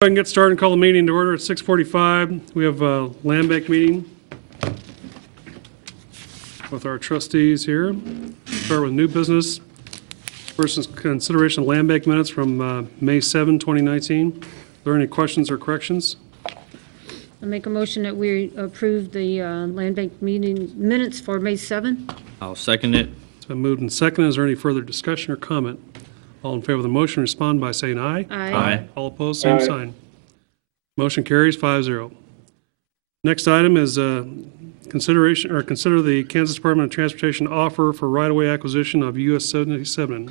Go ahead and get started and call the meeting to order at 6:45. We have a land bank meeting with our trustees here. Start with new business. First is consideration of land bank minutes from May 7, 2019. Are there any questions or corrections? I make a motion that we approve the land bank meeting minutes for May 7. I'll second it. It's been moved and seconded. Is there any further discussion or comment? All in favor of the motion respond by saying aye. Aye. All opposed, same sign. Motion carries 5-0. Next item is consider the Kansas Department of Transportation offer for right-of-way acquisition of US 77.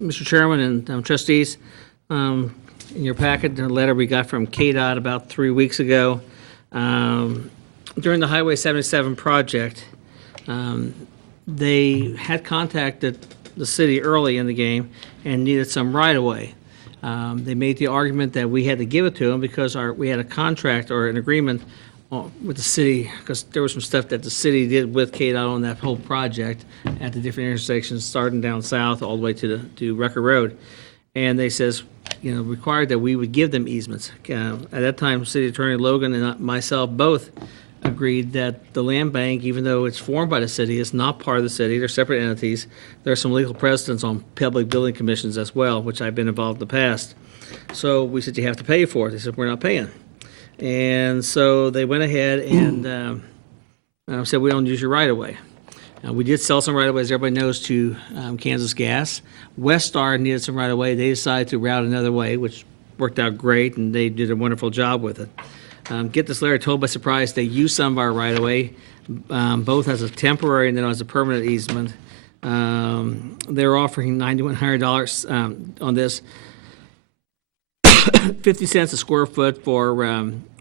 Mr. Chairman and trustees, in your packet, the letter we got from KDOT about 3 weeks ago. During the Highway 77 project, they had contacted the city early in the game and needed some right-of-way. They made the argument that we had to give it to them because we had a contract or an agreement with the city, because there was some stuff that the city did with KDOT on that whole project at the different intersections, starting down south all the way to Record Road. And they says, required that we would give them easements. At that time, City Attorney Logan and myself both agreed that the land bank, even though it's formed by the city, is not part of the city. They're separate entities. There are some legal precedents on public building commissions as well, which I've been involved in the past. So we said, you have to pay for it. They said, we're not paying. And so they went ahead and said, we don't use your right-of-way. We did sell some right-of-way, as everybody knows, to Kansas Gas. Westar needed some right-of-way. They decided to route another way, which worked out great, and they did a wonderful job with it. Get this, Larry, told by surprise, they used some of our right-of-way, both as a temporary and then as a permanent easement. They're offering $9,100 on this, 50 cents a square foot for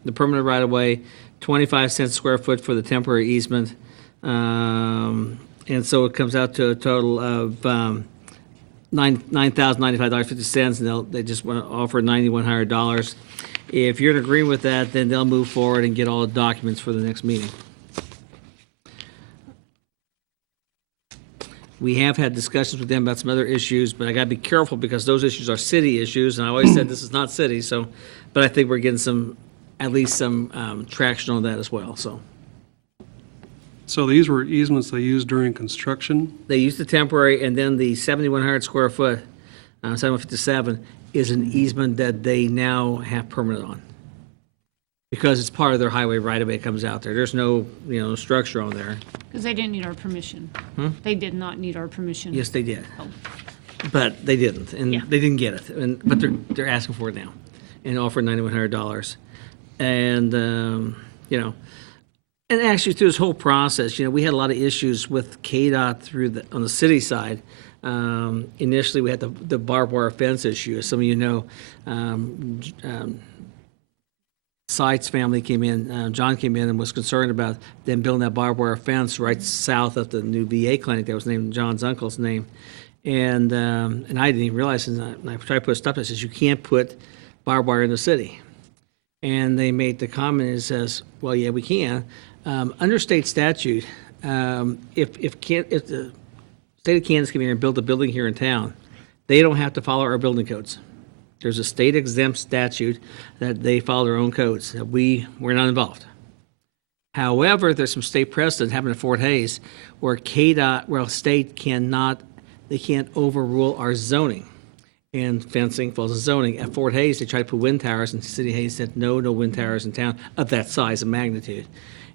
the permanent right-of-way, 25 cents a square foot for the temporary easement. And so it comes out to a total of $9,095.50, and they just want to offer $9,100. If you're in agreement with that, then they'll move forward and get all the documents for the next meeting. We have had discussions with them about some other issues, but I got to be careful because those issues are city issues, and I always said this is not city. So, but I think we're getting at least some traction on that as well. So these were easements they used during construction? They used the temporary, and then the 7,100 square foot, 757, is an easement that they now have permanent on. Because it's part of their highway right-of-way comes out there. There's no, structure on there. Because they didn't need our permission. They did not need our permission. Yes, they did. Oh. But they didn't, and Yeah. they didn't get it. But they're asking for it now and offering $9,100. And, and actually through this whole process, we had a lot of issues with KDOT on the city side. Initially, we had the barbed wire fence issue. As some of you know, Sides family came in, John came in and was concerned about them building that barbed wire fence right south of the new VA clinic that was named John's uncle's name. And I didn't even realize, and I tried to put a stop that says you can't put barbed wire in the city. And they made the comment, it says, well, yeah, we can. Under state statute, if the state of Kansas came in and built a building here in town, they don't have to follow our building codes. There's a state exempt statute that they follow their own codes. That we're not involved. However, there's some state precedent happening at Fort Hays where state they can't overrule our zoning. And fencing falls in zoning. At Fort Hays, they tried to put wind towers, and City of Hays said no wind towers in town of that size and magnitude.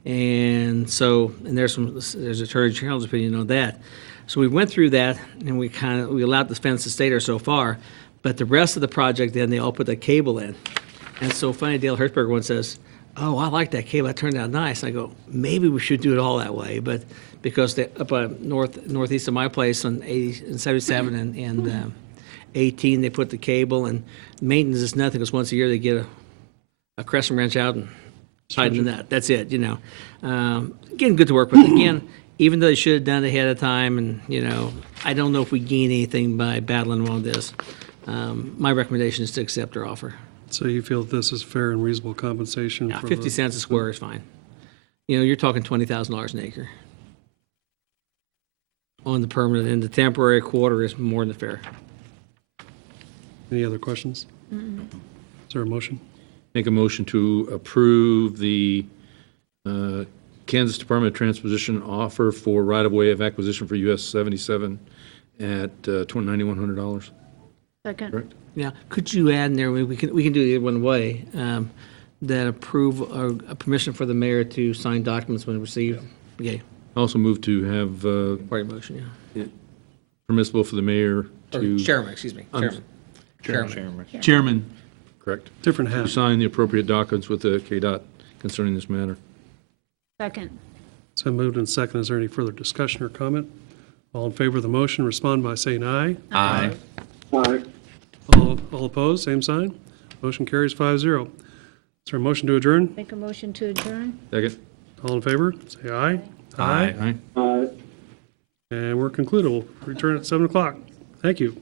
And so, there's Attorney General's opinion on that. So we went through that, and we allowed the fence to stay there so far. But the rest of the project, then they all put the cable in. And so finally, Dale Hertzberger one says, "Oh, I like that cable. That turned out nice." And I go, "Maybe we should do it all that way." But because up northeast of my place on 77 and 18, they put the cable, and maintenance is nothing because once a year they get a crescent wrench out and tighten the nut. That's it, Getting good to work with. Again, even though they should have done it ahead of time, and, I don't know if we gain anything by battling on this. My recommendation is to accept their offer. So you feel that this is fair and reasonable compensation? Yeah, for 50 cents a square is fine. You're talking $20,000 an acre on the permanent, and the temporary quarter is more than fair. Any other questions? Is there a motion? Make a motion to approve the Kansas Department of Transportation offer for right-of-way of acquisition for US 77 at $9,100. Second. Correct. Yeah, could you add in there, we can do it one way, that approve or a permission for the mayor to sign documents when received? Okay, Also move to have part of the motion, yeah. permissible for the mayor Or to. chairman, excuse me, chairman. Chairman. Correct. Different To hat. sign the appropriate documents with the KDOT concerning this matter. Second. So moved and second. Is there any further discussion or comment? All in favor of the motion, respond by saying aye. Aye. All opposed, same sign. Motion carries 5-0. Is there a motion to adjourn? Make a motion to adjourn. Second. All in favor, say aye. Aye. Aye. And we're concluded. We'll return at 7 o'clock. Thank you.